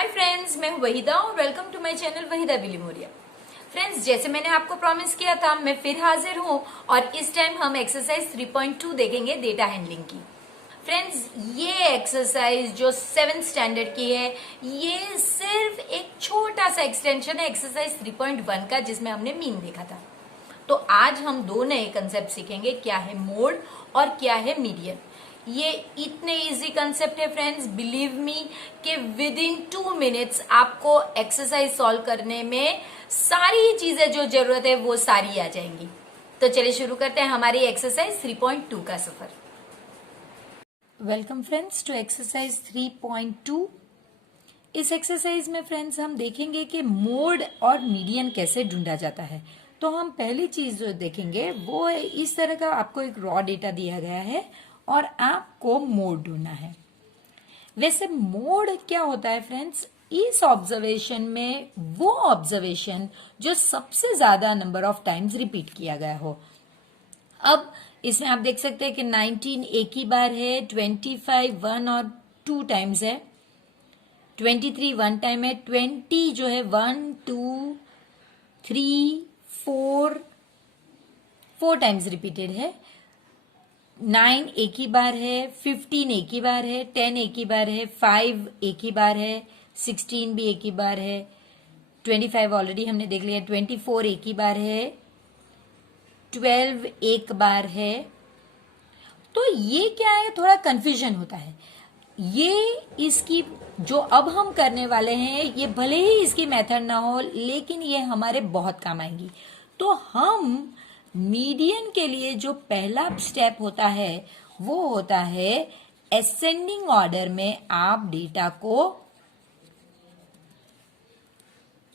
Hi friends, मैं हूं वहीदा और welcome to my channel Waheeda Bilimoria. Friends, जैसे मैंने आपको प्रॉमिस किया था, मैं फिर हाजिर हूं और इस टाइम हम एक्सरसाइज 3.2 देखेंगे, डेटा हैंडलिंग की। फ्रेंड्स, ये एक्सरसाइज जो 7th स्टैंडर्ड की है, ये सिर्फ एक छोटा सा एक्सटेंशन है एक्सरसाइज 3.1 का, जिसमें हमने मीन देखा था। तो आज हम दो नए कंसेप्ट सीखेंगे, क्या है मोड और क्या है मीडियन। ये इतने इजी कंसेप्ट है फ्रेंड्स, बिलीव मी कि विद इन 2 मिनट्स आपको एक्सरसाइज सॉल्व करने में सारी चीजें जो जरूरत है वो सारी आ जाएंगी। तो चलिए शुरू करते हैं हमारी एक्सरसाइज 3.2 का सफर। Welcome friends to exercise 3.2। इस एक्सरसाइज में फ्रेंड्स हम देखेंगे कि मोड और मीडियन कैसे ढूंढा जाता है। तो हम पहली चीज जो देखेंगे वो है, इस तरह का आपको एक रॉ डेटा दिया गया है और आपको मोड ढूंढना है। वैसे मोड क्या होता है फ्रेंड्स, इस ऑब्जर्वेशन में वो ऑब्जर्वेशन जो सबसे ज्यादा नंबर ऑफ टाइम्स रिपीट किया गया हो। अब इसमें आप देख सकते हैं कि 19 एक ही बार है, 25 1 और 2 टाइम्स है, 23 1 टाइम है, 20 जो है 1 2 3 4 टाइम्स रिपीटेड है, 9 एक ही बार है, 15 एक ही बार है, 10 एक ही बार है, 5 एक ही बार है, 16 भी एक ही बार है, 25 ऑलरेडी हमने देख लिया, 24 एक ही बार है, 12 एक बार है। तो ये क्या है, थोड़ा कंफ्यूजन होता है। ये इसकी जो अब हम करने वाले हैं, ये भले ही इसकी मेथड ना हो, लेकिन ये हमारे बहुत काम आएंगी। तो हम मीडियन के लिए जो पहला स्टेप होता है वो होता है असेंडिंग ऑर्डर में आप डेटा को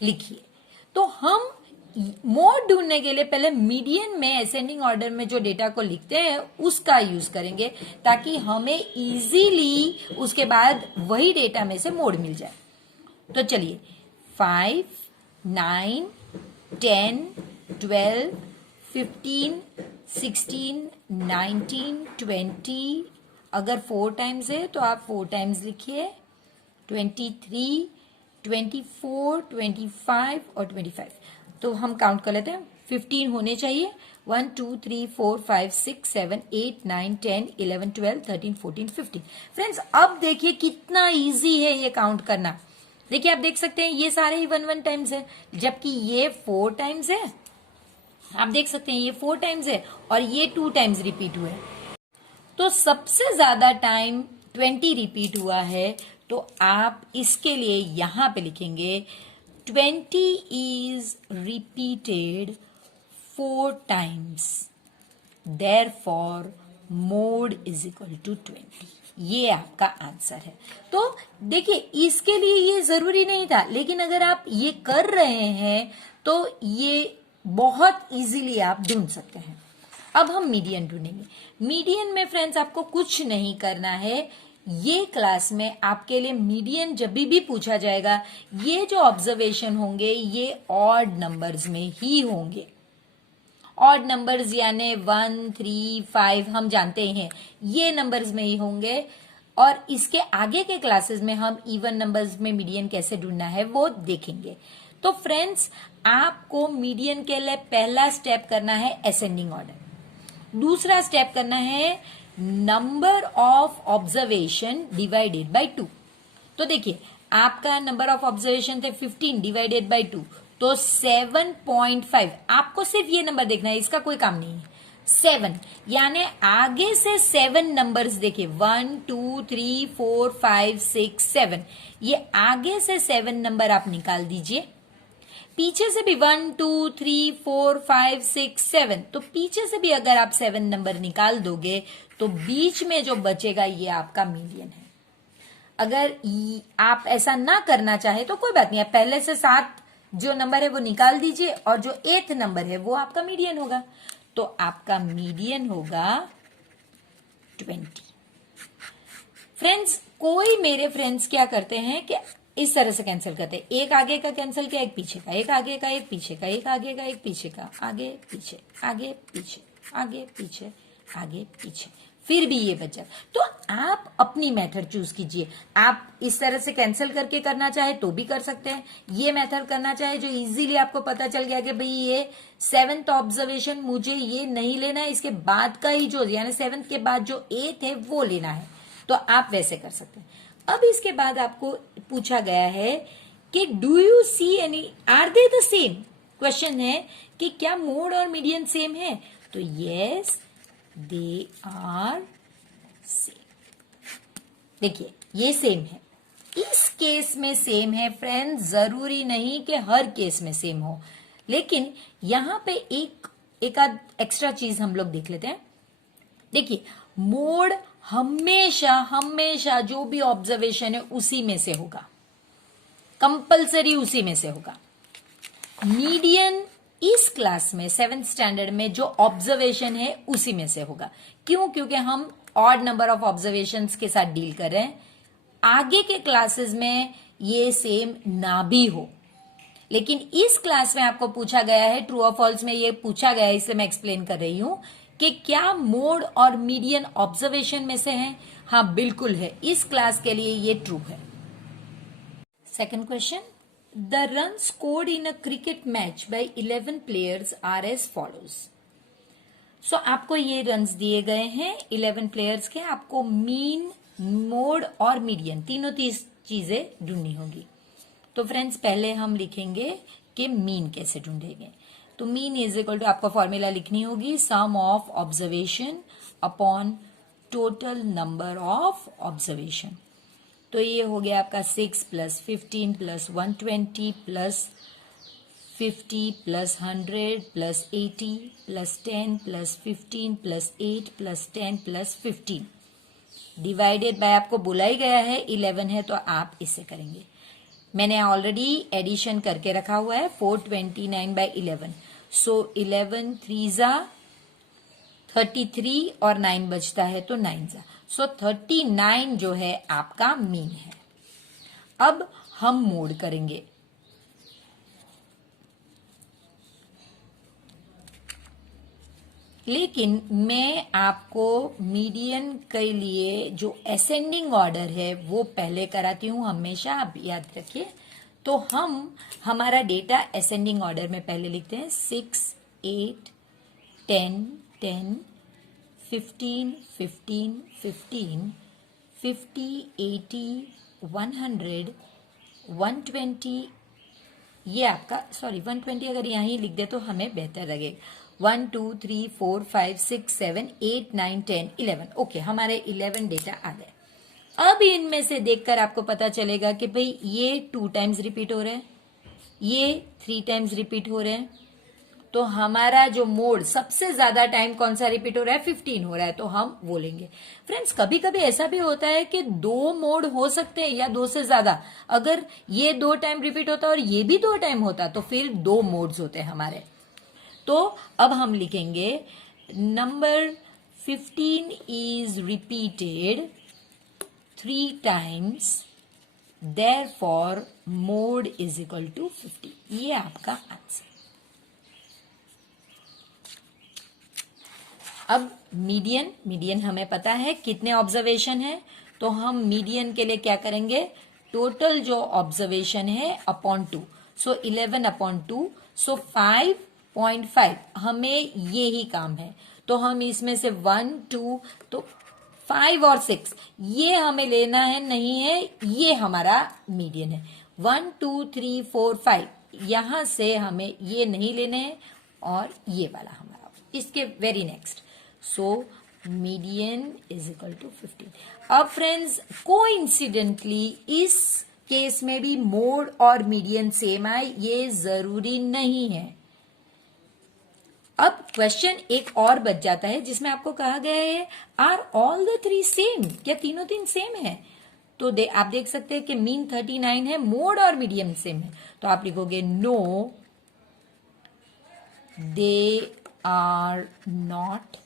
लिखिए। तो हम मोड ढूंढने के लिए पहले मीडियन में असेंडिंग ऑर्डर में जो डेटा को लिखते हैं उसका यूज करेंगे, ताकि हमें इजीली उसके बाद वही डेटा में से मोड मिल जाए। तो चलिए 5 9 10 12 15 16 19 20, अगर 4 टाइम्स है तो आप 4 टाइम्स लिखिए, 23 24 25 और 25। तो हम काउंट कर लेते हैं, 15 होने चाहिए, 1 2 3 4 5 6 7 8 9 10 11 12 13 14 15। फ्रेंड्स, अब देखिए कितना इजी है ये काउंट करना। देखिए आप देख सकते हैं ये सारे ही 1 1 टाइम्स है, जबकि ये 4 टाइम्स है। आप देख सकते हैं ये 4 टाइम्स है और ये 2 टाइम्स रिपीट हुए। तो सबसे ज्यादा टाइम 20 रिपीट हुआ है, तो आप इसके लिए यहां पे लिखेंगे 20 is repeated 4 times, therefore mode is equal to 20। ये आपका आंसर है। तो देखिए इसके लिए ये जरूरी नहीं था, लेकिन अगर आप ये कर रहे हैं तो ये बहुत इजीली आप ढूंढ सकते हैं। अब हम मीडियन ढूंढेंगे। मीडियन में फ्रेंड्स आपको कुछ नहीं करना है। ये क्लास में आपके लिए मीडियन जब भी पूछा जाएगा, ये जो ऑब्जर्वेशन होंगे ये ऑड नंबर्स में ही होंगे। ऑड नंबर्स यानी 1 3 5 हम जानते हैं ये नंबर्स में ही होंगे, और इसके आगे के क्लासेस में हम इवन नंबर्स में मीडियन कैसे ढूंढना है वो देखेंगे। तो फ्रेंड्स, आपको मीडियन के लिए पहला स्टेप करना है असेंडिंग ऑर्डर, दूसरा स्टेप करना है number of observation divided by 2। तो देखिए आपका नंबर ऑफ ऑब्जर्वेशन थे 15 डिवाइडेड बाय 2, तो 7.5। आपको सिर्फ ये नंबर देखना है, इसका कोई काम नहीं है। 7 यानी आगे से 7 नंबर्स देखिए, 1 2 3 4 5 6 7, ये आगे से 7 नंबर आप निकाल दीजिए। पीछे से भी 1 2 3 4 5 6 7, तो पीछे से भी अगर आप 7 नंबर निकाल दोगे तो बीच में जो बचेगा ये आपका मीडियन है। अगर आप ऐसा ना करना चाहे तो कोई बात नहीं, आप पहले से 7 जो नंबर है वो निकाल दीजिए और जो 8th नंबर है वो आपका मीडियन होगा। तो आपका मीडियन होगा 20। फ्रेंड्स, कोई मेरे फ्रेंड्स क्या करते हैं कि इस तरह से कैंसिल करते हैं, एक आगे का कैंसिल किया, एक पीछे का, एक आगे का, एक पीछे का, एक आगे का, एक पीछे का, आगे पीछे, आगे पीछे, आगे पीछे, आगे पीछे। फिर भी ये बचा, तो आप अपनी मेथड चूज कीजिए। आप इस तरह से कैंसिल करके करना चाहे तो भी कर सकते हैं, ये मेथड करना चाहे जो इजीली आपको पता चल गया कि भाई ये 7th ऑब्जर्वेशन मुझे ये नहीं लेना है, इसके बाद का ही जो यानी 7th के बाद जो 8th है वो लेना है, तो आप वैसे कर सकते हैं। अब इसके बाद आपको पूछा गया है कि do you see any, are they the same, question है कि क्या मोड और मीडियन सेम है, तो यस दे आर सेम। देखिए ये सेम है, इस केस में सेम है फ्रेंड्स, जरूरी नहीं कि हर केस में सेम हो, लेकिन यहां पे एक आध एक्स्ट्रा चीज हम लोग देख लेते हैं। देखिए मोड हमेशा हमेशा जो भी ऑब्जर्वेशन है उसी में से होगा, कंपल्सरी उसी में से होगा। मीडियन इस क्लास में 7th स्टैंडर्ड में जो ऑब्जर्वेशन है उसी में से होगा। क्यों? क्योंकि हम ऑड नंबर ऑफ ऑब्जर्वेशंस के साथ डील कर रहे हैं। आगे के क्लासेस में ये सेम ना भी हो, लेकिन इस क्लास में आपको पूछा गया है, ट्रू और फॉल्स में ये पूछा गया है, इसलिए मैं एक्सप्लेन कर रही हूं कि क्या मोड और मीडियन ऑब्जर्वेशन में से है। हाँ बिल्कुल है, इस क्लास के लिए ये ट्रू है। Second question, the run scored in a cricket match by 11 players are as follows. So आपको ये रन्स दिए गए हैं 11 प्लेयर्स के, आपको मीन, मोड और मीडियन तीनों चीजें ढूंढनी होगी। तो फ्रेंड्स पहले हम लिखेंगे कि मीन कैसे ढूंढेंगे। तो मीन इज इक्वल टू, आपका फॉर्मूला लिखनी होगी sum of observation upon total number of observation. तो ये हो गया आपका 6 plus 15 plus 120 plus 50 plus 100 plus 80 plus 10 plus 15 plus 8 plus 10 plus 15 divided by, आपको बोला ही गया है 11 है तो आप इससे करेंगे। मैंने ऑलरेडी एडिशन करके रखा हुआ है 429 बाय 11। सो 11 3 जा 33 और 9 बचता है तो 9 जा, सो 39 जो है आपका मीन है। अब हम मोड करेंगे। लेकिन मैं आपको मीडियन के लिए जो असेंडिंग ऑर्डर है वो पहले कराती हूं, हमेशा आप याद रखिए। तो हम हमारा डेटा असेंडिंग ऑर्डर में पहले लिखते हैं 6 8 10 10 15 15 15 50 80 100 120, ये आपका 120 अगर यहीं लिख दे तो हमें बेहतर लगेगा। 1 2 3 4 5 6 7 8 9 10 11, ओके हमारे 11 डेटा आ गए। अब इनमें से देखकर आपको पता चलेगा कि भाई ये 2 टाइम्स रिपीट हो रहे हैं, ये 3 टाइम्स रिपीट हो रहे हैं, तो हमारा जो मोड सबसे ज्यादा टाइम कौन सा रिपीट हो रहा है, 15 हो रहा है, तो हम वो लेंगे। फ्रेंड्स कभी कभी ऐसा भी होता है कि 2 मोड हो सकते हैं या 2 से ज्यादा, अगर ये 2 टाइम रिपीट होता और ये भी 2 टाइम होता तो फिर 2 मोड्स होते हैं हमारे। तो अब हम लिखेंगे number 15 is repeated 3 times, therefore mode is equal to 50, ये आपका आंसर। अब मीडियन हमें पता है कितने ऑब्जर्वेशन है, तो हम मीडियन के लिए क्या करेंगे, टोटल जो ऑब्जर्वेशन है अपॉन 2, सो 11 अपॉन 2, सो 5.5 हमें ये ही काम है। तो हम इसमें से 1 2 तो 5 और 6 ये हमें लेना है नहीं है, ये हमारा मीडियन है। 1 2 3 4 5 यहां से हमें ये नहीं लेने हैं और ये वाला हमारा, इसके very next, so median is equal to 15। अब फ्रेंड्स कोइंसिडेंटली इस केस में भी मोड और मीडियन सेम आए, ये जरूरी नहीं है। अब क्वेश्चन एक और बच जाता है जिसमें आपको कहा गया है आर ऑल द 3 सेम, क्या तीनों 3 सेम है। तो आप देख सकते हैं कि मीन 39 है, मोड और मीडियन सेम है, तो आप लिखोगे no they are not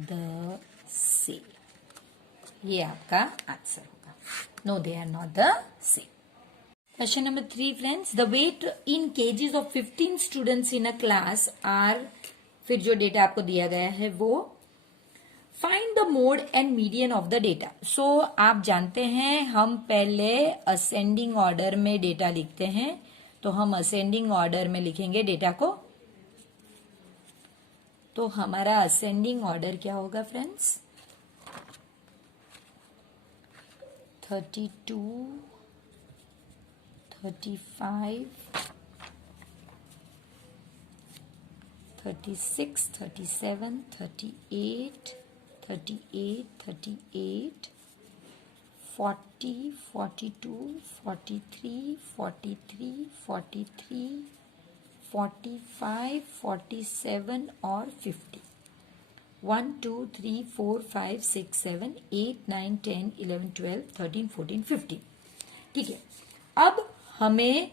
the same, ये आपका आंसर होगा, no they are not the same. Question number 3 friends, the weight in kgs of 15 students in a class are, फिर जो डेटा आपको दिया गया है वो find the mode and median of the data. So आप जानते हैं हम पहले असेंडिंग ऑर्डर में डेटा लिखते हैं, तो हम असेंडिंग ऑर्डर में लिखेंगे डेटा को। तो हमारा असेंडिंग ऑर्डर क्या होगा फ्रेंड्स? 32, 35, 36, 37, 38, 38, 38, 40, 42, 43, 43, 43, 45, 47 और 50। 1, 2, 3, 4, 5, 6, 7, 8, 9, 10, 11, 12, 13, 14, 15। ठीक है, अब हमें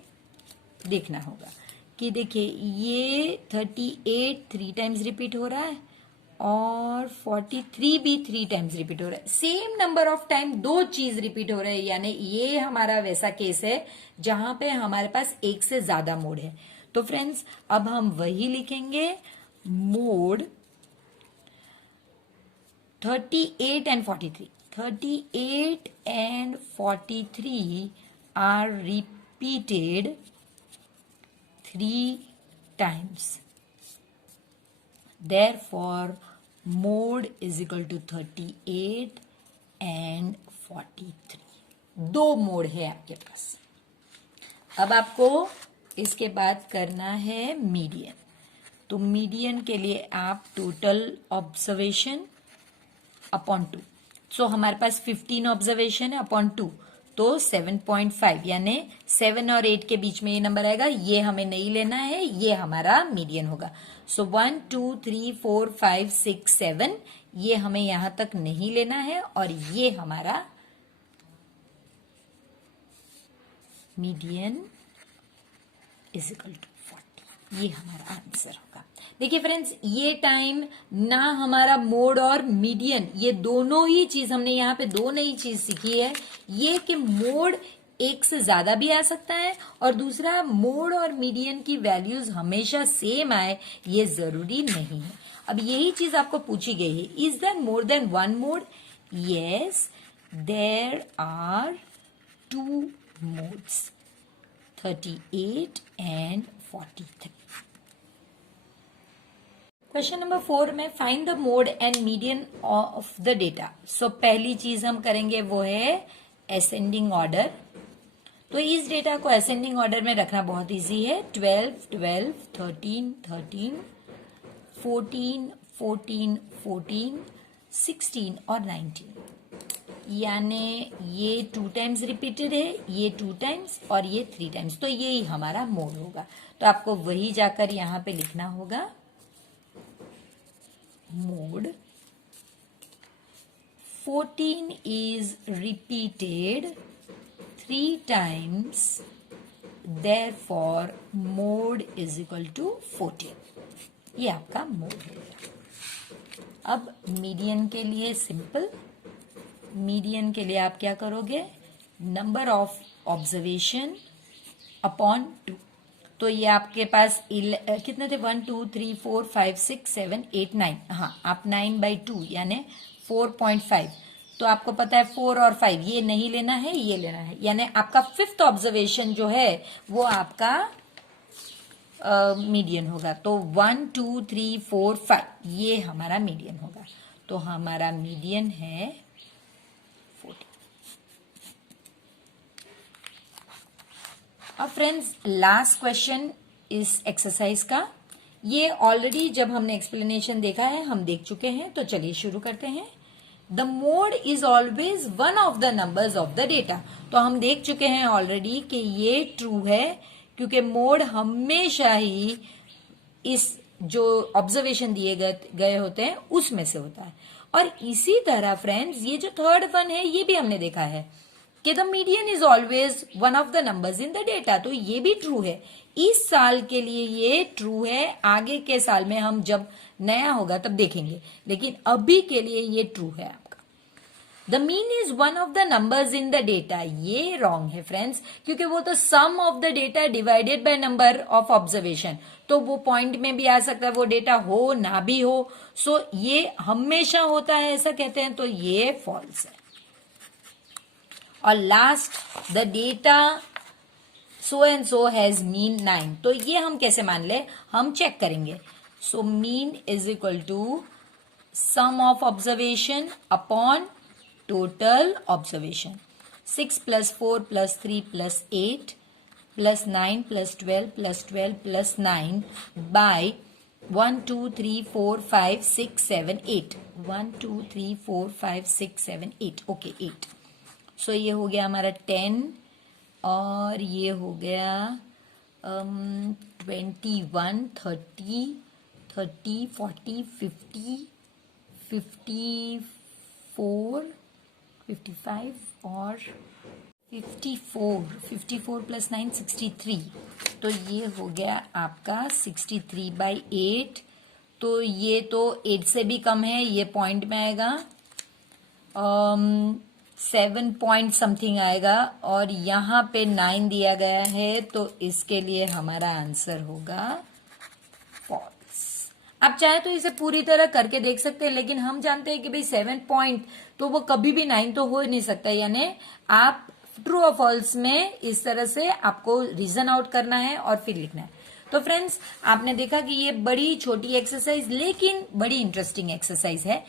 देखना होगा कि देखिए ये 38 3 टाइम्स रिपीट हो रहा है और 43 भी 3 टाइम्स रिपीट हो रहा है। सेम नंबर ऑफ टाइम दो चीज रिपीट हो रहे हैं, यानी ये हमारा वैसा केस है जहां पे हमारे पास एक से ज्यादा मोड है। तो फ्रेंड्स अब हम वही लिखेंगे, mode 38 and 43. 38 and 43 are repeated 3 times. Therefore, mode is equal to 38 and 43. दो मोड है आपके पास। अब आपको इसके बाद करना है मीडियन। तो मीडियन के लिए आप टोटल ऑब्जर्वेशन अपॉन 2। सो हमारे पास 15 ऑब्जर्वेशन है अपॉन 2, तो 7.5, यानी 7 और 8 के बीच में ये नंबर आएगा, ये हमें नहीं लेना है, ये हमारा मीडियन होगा। सो 1, 2, 3, 4, 5, 6, 7 ये हमें यहां तक नहीं लेना है और ये हमारा मीडियन इज इक्वल टू 40। ये हमारा आंसर होगा। देखिए फ्रेंड्स, ये टाइम ना हमारा मोड और मीडियन, ये दोनों ही चीज हमने यहाँ पे दो नई चीज सीखी है। ये कि मोड एक से ज्यादा भी आ सकता है और दूसरा मोड और मीडियन की वैल्यूज हमेशा सेम आए ये जरूरी नहीं है। अब यही चीज आपको पूछी गई है, is there more than one mode? Yes, there are 2 modes, 38 and 43. Question number 4 में find the mode and median of the data. So पहली चीज हम करेंगे वो है असेंडिंग ऑर्डर। तो इस डेटा को असेंडिंग ऑर्डर में रखना बहुत इजी है। 12, 12, 13, 13, 14, 14, 14, 16 और 19, यानी ये 2 टाइम्स रिपीटेड है, ये 2 टाइम्स और ये 3 टाइम्स, तो यही हमारा मोड होगा। तो आपको वही जाकर यहां पे लिखना होगा, mode 14 is repeated 3 times, therefore mode is equal to 14। ये आपका मोड हो गया। अब मीडियन के लिए सिंपल, मीडियन के लिए आप क्या करोगे, नंबर ऑफ ऑब्जर्वेशन अपॉन 2। तो ये आपके पास कितने थे, 1, 2, 3, 4, 5, 6, 7, 8, 9, हाँ आप 9/2 यानी 4.5। तो आपको पता है 4 और 5 ये नहीं लेना है, ये लेना है, यानी आपका 5th ऑब्जर्वेशन जो है वो आपका मीडियन होगा। तो 1, 2, 3, 4, 5 ये हमारा मीडियन होगा। तो हमारा मीडियन है 40। अब फ्रेंड्स लास्ट क्वेश्चन इस एक्सरसाइज का, ये ऑलरेडी जब हमने एक्सप्लेनेशन देखा है हम देख चुके हैं, तो चलिए शुरू करते हैं। The mode is always one of the numbers of the data. तो हम देख चुके हैं ऑलरेडी कि ये ट्रू है, क्योंकि मोड हमेशा ही इस जो ऑब्जर्वेशन दिए गए होते हैं उसमें से होता है। और इसी तरह फ्रेंड्स ये जो थर्ड वन है ये भी हमने देखा है कि the median is always one of the numbers in the data, तो ये भी ट्रू है। इस साल के लिए ये ट्रू है, आगे के साल में हम जब नया होगा तब देखेंगे, लेकिन अभी के लिए ये ट्रू है आपका। The mean is one of the numbers in the data. ये रॉन्ग है फ्रेंड्स, क्योंकि वो तो sum of the data divided by number of observation, तो वो पॉइंट में भी आ सकता है, वो डेटा हो ना भी हो। सो ये हमेशा होता है ऐसा कहते हैं, तो ये फॉल्स है। और last, the data so and so has mean 9, तो ये हम कैसे मान ले, हम चेक करेंगे। So mean is equal to sum of observation upon total observation. 6 + 4 + 3 + 8 + 9 + 12 + 12 + 9 by 1 2 3 4 5 6 7 8 1 2 3 4 5 6 7 8 okay 8। सो ये हो गया हमारा 10 और ये हो गया 21 30 30 40 50 54 55 और 54 + 9 63। तो ये हो गया आपका 63/8। तो ये तो 8 से भी कम है, ये पॉइंट में आएगा 7 पॉइंट समथिंग आएगा, और यहाँ पे 9 दिया गया है, तो इसके लिए हमारा आंसर होगा फॉल्स। आप चाहे तो इसे पूरी तरह करके देख सकते हैं, लेकिन हम जानते हैं कि भाई 7 पॉइंट तो वो कभी भी 9 तो हो ही नहीं सकता, यानी आप ट्रू और फॉल्स में इस तरह से आपको रीजन आउट करना है और फिर लिखना है। तो फ्रेंड्स, आपने देखा कि ये बड़ी छोटी एक्सरसाइज लेकिन बड़ी इंटरेस्टिंग एक्सरसाइज है।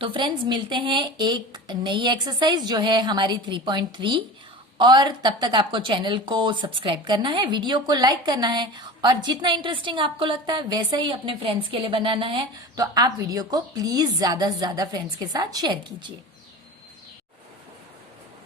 तो फ्रेंड्स, मिलते हैं एक नई एक्सरसाइज जो है हमारी 3.3, और तब तक आपको चैनल को सब्सक्राइब करना है, वीडियो को लाइक करना है, और जितना इंटरेस्टिंग आपको लगता है वैसा ही अपने फ्रेंड्स के लिए बनाना है। तो आप वीडियो को प्लीज ज्यादा से ज्यादा फ्रेंड्स के साथ शेयर कीजिए।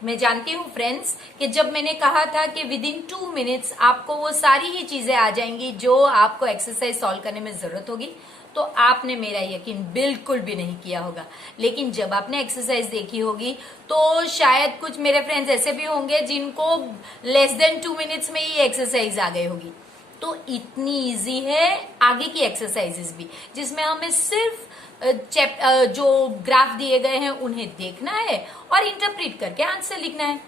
मैं जानती हूँ फ्रेंड्स कि जब मैंने कहा था कि विद इन 2 मिनट्स आपको वो सारी ही चीजें आ जाएंगी जो आपको एक्सरसाइज सॉल्व करने में जरूरत होगी, तो आपने मेरा यकीन बिल्कुल भी नहीं किया होगा। लेकिन जब आपने एक्सरसाइज देखी होगी तो शायद कुछ मेरे फ्रेंड्स ऐसे भी होंगे जिनको लेस देन 2 मिनट्स में ही एक्सरसाइज आ गई होगी। तो इतनी इजी है आगे की एक्सरसाइजेस भी, जिसमें हमें सिर्फ जो ग्राफ दिए गए हैं उन्हें देखना है और इंटरप्रेट करके आंसर लिखना है।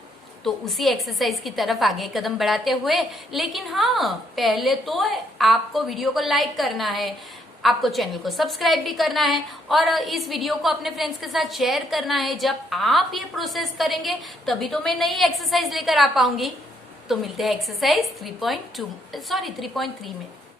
तो उसी एक्सरसाइज की तरफ आगे कदम बढ़ाते हुए, लेकिन हाँ, पहले तो आपको वीडियो को लाइक करना है, आपको चैनल को सब्सक्राइब भी करना है, और इस वीडियो को अपने फ्रेंड्स के साथ शेयर करना है। जब आप ये प्रोसेस करेंगे तभी तो मैं नई एक्सरसाइज लेकर आ पाऊंगी। तो मिलते हैं एक्सरसाइज 3.3 में।